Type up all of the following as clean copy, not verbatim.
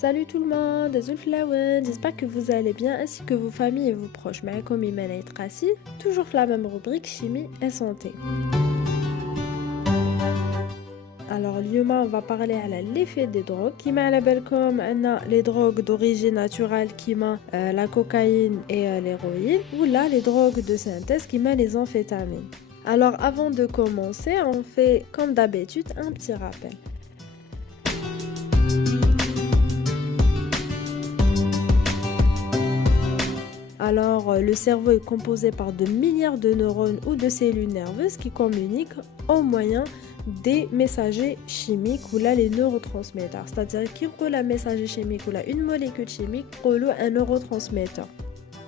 Salut tout le monde, Zulflawen, j'espère que vous allez bien ainsi que vos familles et vos proches. معكم إيمان عيد قاسي, toujours la même rubrique chimie et santé. Alors, اليوم on va parler على l'effet des drogues. كيما على بالكم عندنا les drogues d'origine naturelle كيما la cocaïne et l'héroïne, ou là les drogues de synthèse كيما les amphétamines. Alors, avant de commencer, on fait comme d'habitude un petit rappel. Alors, le cerveau est composé par de milliards de neurones ou de cellules nerveuses qui communiquent au moyen des messagers chimiques ou là les neurotransmetteurs. C'est-à-dire qu'il y a un messager chimique ou là une molécule chimique ou un neurotransmetteur.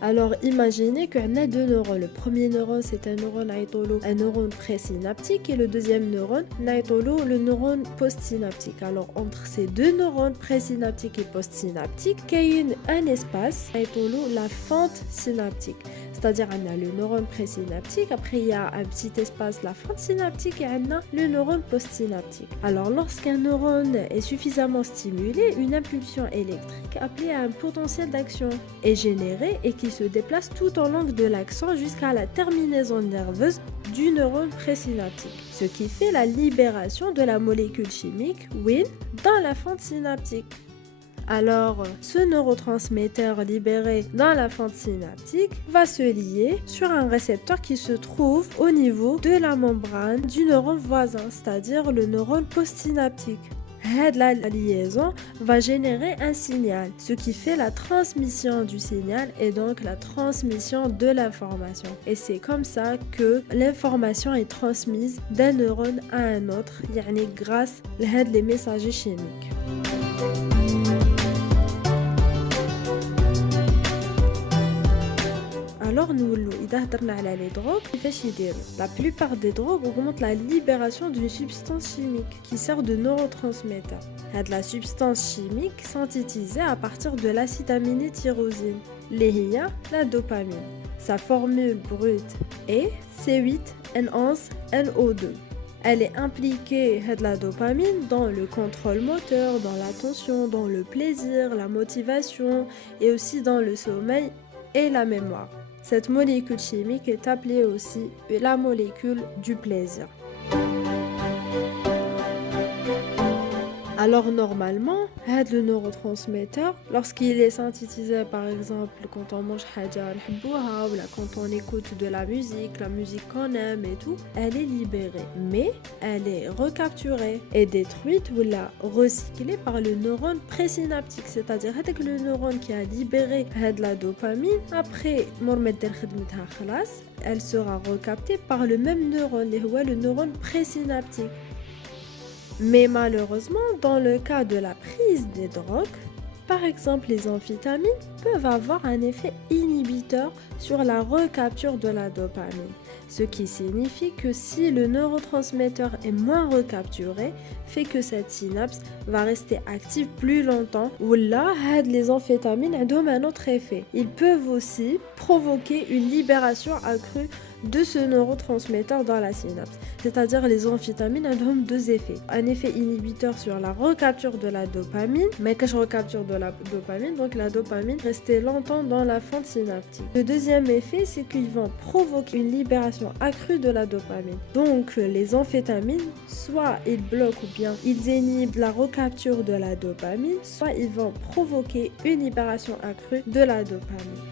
Alors, imaginez qu'on a deux neurones. Le premier neurone, c'est un neurone présynaptique et le deuxième neurone, le neurone postsynaptique. Alors, entre ces deux neurones présynaptiques et postsynaptiques, il y a un espace, la fente synaptique. C'est-à-dire qu'on a le neurone présynaptique, après il y a un petit espace, la fente synaptique, et on a le neurone postsynaptique. Alors, lorsqu'un neurone est suffisamment stimulé, une impulsion électrique appelée à un potentiel d'action est générée et qui se déplace tout au long de l'axon jusqu'à la terminaison nerveuse du neurone présynaptique, ce qui fait la libération de la molécule chimique Win dans la fente synaptique. Alors, ce neurotransmetteur libéré dans la fente synaptique va se lier sur un récepteur qui se trouve au niveau de la membrane du neurone voisin, c'est-à-dire le neurone postsynaptique. La liaison va générer un signal, ce qui fait la transmission du signal et donc la transmission de l'information. Et c'est comme ça que l'information est transmise d'un neurone à un autre, grâce aux messagers chimiques. Alors nous, إذا هضرنا على les drogues, كيفاش يديروا؟ La plupart des drogues augmentent la libération d'une substance chimique qui sert de neurotransmetteur. La substance chimique synthétisée à partir de l'acide aminé tyrosine, اللي هي la dopamine. Sa formule brute est C8N11NO2. Elle est impliquée, la dopamine, dans le contrôle moteur, dans l'attention, dans le plaisir, la motivation et aussi dans le sommeil et la mémoire. Cette molécule chimique est appelée aussi la molécule du plaisir. Alors normalement, le neurotransmetteur, lorsqu'il est synthétisé par exemple quand on mange حاجة نحبوها ou quand on écoute de la musique qu'on aime et tout, elle est libérée. Mais elle est recapturée et détruite ou recyclée par le neurone présynaptique. C'est-à-dire que le neurone qui a libéré la dopamine, après elle sera recaptée par le même neurone, le neurone présynaptique. Mais malheureusement, dans le cas de la prise des drogues, par exemple les amphétamines peuvent avoir un effet inhibiteur sur la recapture de la dopamine, ce qui signifie que si le neurotransmetteur est moins recapturé, fait que cette synapse va rester active plus longtemps, ou là, les amphétamines ont un autre effet. Ils peuvent aussi provoquer une libération accrue de ce neurotransmetteur dans la synapse. C'est-à-dire les amphétamines ont deux effets. Un effet inhibiteur sur la recapture de la dopamine, mais quand je recapture de la dopamine, donc la dopamine restait longtemps dans la fente synaptique. Le deuxième effet, c'est qu'ils vont provoquer une libération accrue de la dopamine. Donc les amphétamines, soit ils bloquent ou bien ils inhibent la recapture de la dopamine, soit ils vont provoquer une libération accrue de la dopamine.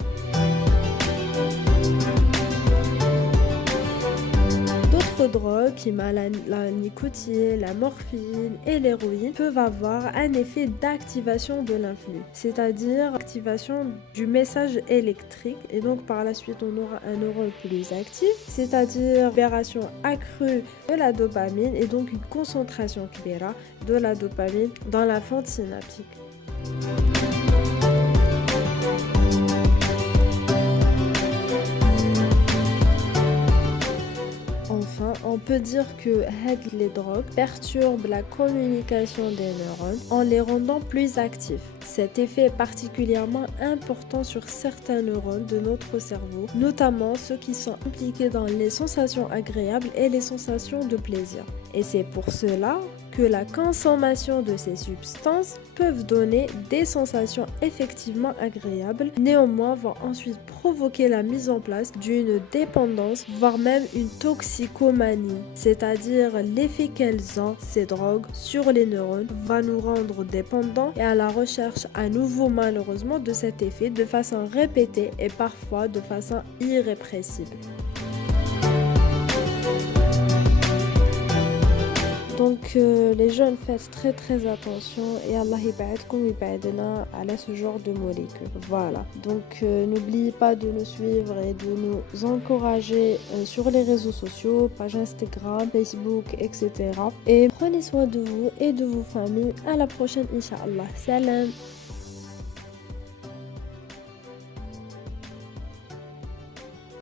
D'autres drogues, comme la nicotine, la morphine et l'héroïne, peuvent avoir un effet d'activation de l'influx, c'est-à-dire activation du message électrique, et donc par la suite on aura un neurone plus actif, c'est-à-dire libération accrue de la dopamine et donc une concentration kbira de la dopamine dans la fente synaptique. Enfin, on peut dire que les drogues perturbent la communication des neurones en les rendant plus actifs. Cet effet est particulièrement important sur certains neurones de notre cerveau, notamment ceux qui sont impliqués dans les sensations agréables et les sensations de plaisir. Et c'est pour cela que la consommation de ces substances peuvent donner des sensations effectivement agréables, néanmoins vont ensuite provoquer la mise en place d'une dépendance, voire même une toxicomanie, c'est-à-dire l'effet qu'elles ont, ces drogues, sur les neurones, va nous rendre dépendants et à la recherche à nouveau malheureusement de cet effet de façon répétée et parfois de façon irrépressible. Donc les jeunes faites très attention et Allah يبعدكم ويبعدنا على ce genre de molécules. Voilà. Donc n'oubliez pas de nous suivre et de nous encourager sur les réseaux sociaux, page Instagram, Facebook, etc. Et prenez soin de vous et de vos familles. À la prochaine, Inch'Allah. Salam.